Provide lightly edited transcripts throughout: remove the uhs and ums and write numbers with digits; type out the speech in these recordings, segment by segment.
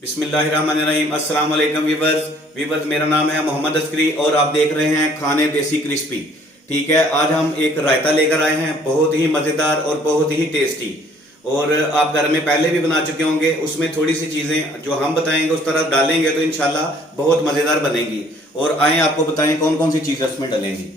बिस्मिल्लाहिर्रहमानिर्रहीम। अस्सलाम वालेकुम वीवर्स, मेरा नाम है मोहम्मद अस्करी और आप देख रहे हैं खाने देसी क्रिस्पी। ठीक है, आज हम एक रायता लेकर आए हैं, बहुत ही मज़ेदार और बहुत ही टेस्टी। और आप घर में पहले भी बना चुके होंगे, उसमें थोड़ी सी चीज़ें जो हम बताएंगे उस तरह डालेंगे तो इंशाल्लाह बहुत मज़ेदार बनेगी। और आए आपको बताएं कौन कौन सी चीज़ें उसमें डालेंगी।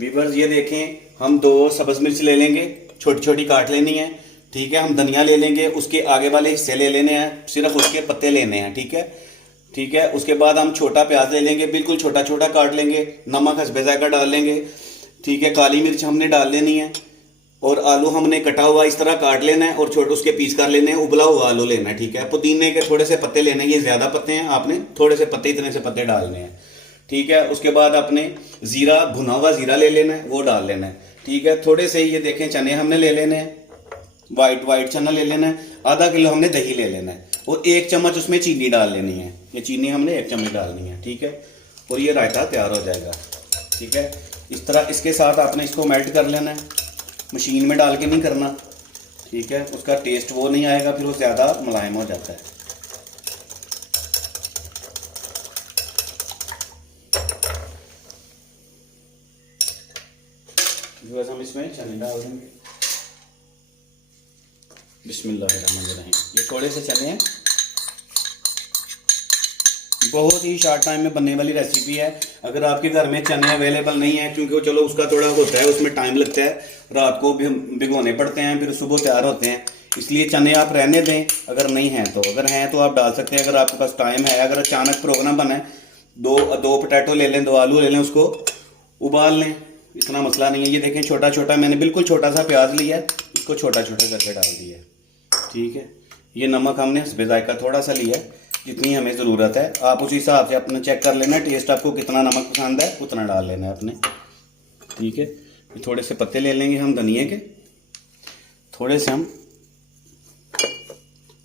वीवर्स ये देखें, हम 2 सब्ज़ मिर्च ले लेंगे, छोटी छोटी काट लेनी है। ठीक है, हम धनिया ले लेंगे, उसके आगे वाले हिस्से ले लेने हैं, सिर्फ उसके पत्ते लेने हैं। ठीक है। उसके बाद हम छोटा प्याज ले लेंगे, बिल्कुल छोटा छोटा काट लेंगे। नमक हस्बे जायका डाल लेंगे। ठीक है, काली मिर्च हमने डाल लेनी है। और आलू हमने कटा हुआ इस तरह काट लेना है और छोटे उसके पीस कर लेने हैं। उबला हुआ आलू लेना है। ठीक है, पुदीने के थोड़े से पत्ते लेने हैं, ये ज्यादा पत्ते हैं, आपने थोड़े से पत्ते, इतने से पत्ते डालने हैं। ठीक है, उसके बाद आपने जीरा, भुना हुआ जीरा ले लेना है, वो डाल लेना है। ठीक है, थोड़े से ये देखें चने हमने ले लेने हैं, वाइट चना ले लेना है। आधा किलो हमने दही ले लेना है और 1 चम्मच उसमें चीनी डाल लेनी है। ये चीनी हमने 1 चम्मच डालनी है। ठीक है, और ये रायता तैयार हो जाएगा। ठीक है, इस तरह इसके साथ आपने इसको मेल्ट कर लेना है, मशीन में डाल के नहीं करना। ठीक है, उसका टेस्ट वो नहीं आएगा, फिर वो ज़्यादा मुलायम हो जाता है। बस हम इसमें चने डाल देंगे। बिस्मिल्लाहिर्रहमानिर्रहीम। ये थोड़े से चने हैं, बहुत ही शॉर्ट टाइम में बनने वाली रेसिपी है। अगर आपके घर में चने अवेलेबल नहीं है, क्योंकि वो चलो उसका थोड़ा होता है, उसमें टाइम लगता है, रात को भिगोने पड़ते हैं, फिर सुबह तैयार होते हैं, इसलिए चने आप रहने दें। अगर नहीं हैं तो, अगर हैं तो आप डाल सकते हैं, अगर आपके पास टाइम है। अगर अचानक प्रोग्राम बना है, दो पोटैटो ले लें, 2 आलू ले लें, उसको उबाल लें, इतना मसला नहीं है। ये देखें छोटा छोटा मैंने बिल्कुल छोटा सा प्याज लिया है, इसको छोटा छोटा करके डाल दिया है। ठीक है, ये नमक हमने हस्बे जायका थोड़ा सा लिया है, जितनी हमें ज़रूरत है। आप उसी हिसाब से अपना चेक कर लेना, टेस्ट आपको कितना नमक पसंद है उतना डाल लेना है अपने। ठीक है, थोड़े से पत्ते ले लेंगे हम धनिया के, थोड़े से हम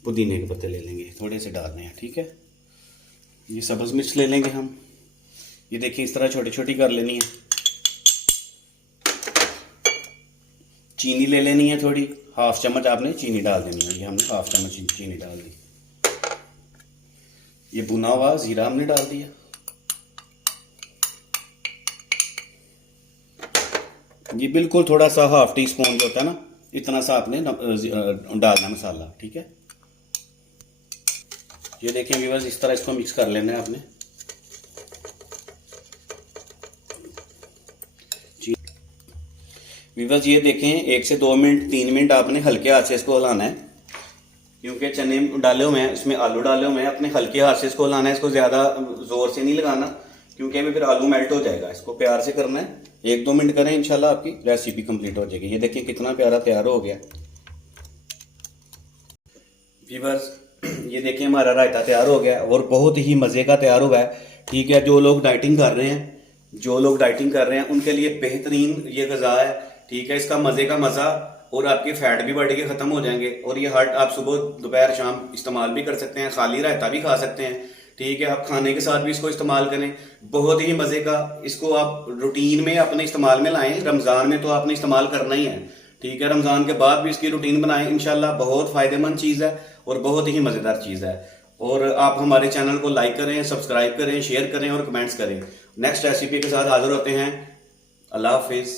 पुदीने के पत्ते ले लेंगे, थोड़े से डालने हैं। ठीक है, ये सब्ज़ मिर्च ले लेंगे हम, ये देखिए इस तरह छोटी छोटी कर लेनी है। चीनी ले लेनी है थोड़ी, 1/2 चम्मच आपने चीनी डाल देनी है। ये हमने 1/2 चम्मच चीनी डाल दी। ये भुना हुआ जीरा हमने डाल दिया। ये बिल्कुल थोड़ा सा 1/2 टीस्पून जो होता है ना, इतना सा आपने डालना मसाला। ठीक है, ये देखें व्यूअर्स, इस तरह इसको मिक्स कर लेना है आपने। व्यूअर्स ये देखें, 1 से 2 मिनट 3 मिनट आपने हल्के हाथ से इसको हिलाना है, क्योंकि चने डाले हुए हैं, इसमें आलू डाले हुए हैं, अपने हल्के हाथ से इसको हिलाना है। इसको ज़्यादा ज़ोर से नहीं लगाना, क्योंकि अभी फिर आलू मेल्ट हो जाएगा। इसको प्यार से करना है, 1-2 मिनट करें, इंशाल्लाह आपकी रेसिपी कंप्लीट हो जाएगी। ये देखिए कितना प्यारा तैयार हो गया। व्यूअर्स ये देखिए हमारा रायता तैयार हो गया और बहुत ही मज़े का तैयार हुआ है। ठीक है, जो लोग डाइटिंग कर रहे हैं उनके लिए बेहतरीन ये गज़ा है। ठीक है, इसका मज़े का मज़ा, और आपके फैट भी बढ़ के ख़त्म हो जाएंगे। और ये हट आप सुबह दोपहर शाम इस्तेमाल भी कर सकते हैं, खाली रायता भी खा सकते हैं। ठीक है, आप खाने के साथ भी इसको इस्तेमाल करें, बहुत ही मज़े का। इसको आप रूटीन में अपने इस्तेमाल में लाएं। रमज़ान में तो आपने इस्तेमाल करना ही है। ठीक है, रमज़ान के बाद भी इसकी रूटीन बनाएं, इंशाल्लाह बहुत फ़ायदेमंद चीज़ है और बहुत ही मज़ेदार चीज़ है। और आप हमारे चैनल को लाइक करें, सब्सक्राइब करें, शेयर करें और कमेंट्स करें। नेक्स्ट रेसिपी के साथ हाजिर होते हैं। अल्लाह हाफिज़।